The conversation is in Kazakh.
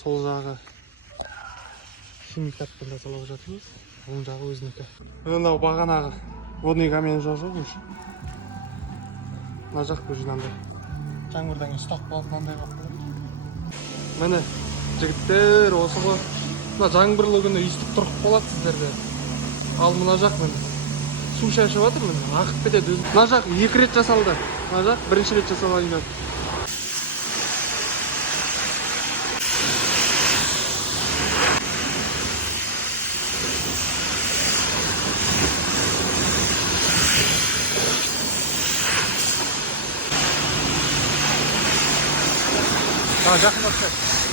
Сол жағы химикатпен жасалып жатырмыз. Оң жағы өзінікі. Мынау бағанағы водный камень жоқ жұмыш. Мына жақ бір жинандай. Жаңбырдан ұстап қалып мынандай болып. Міне жігіттер осы ғой. Мына жаңбырлы күні үстіп тұрып қалады сіздерде. Ал мына жақ міне су шашып жатыр, міне ағып кетеді өзі. Мына жақ 2 рет жасалды. Мына жақ бірінші рет жасалған. Жақындап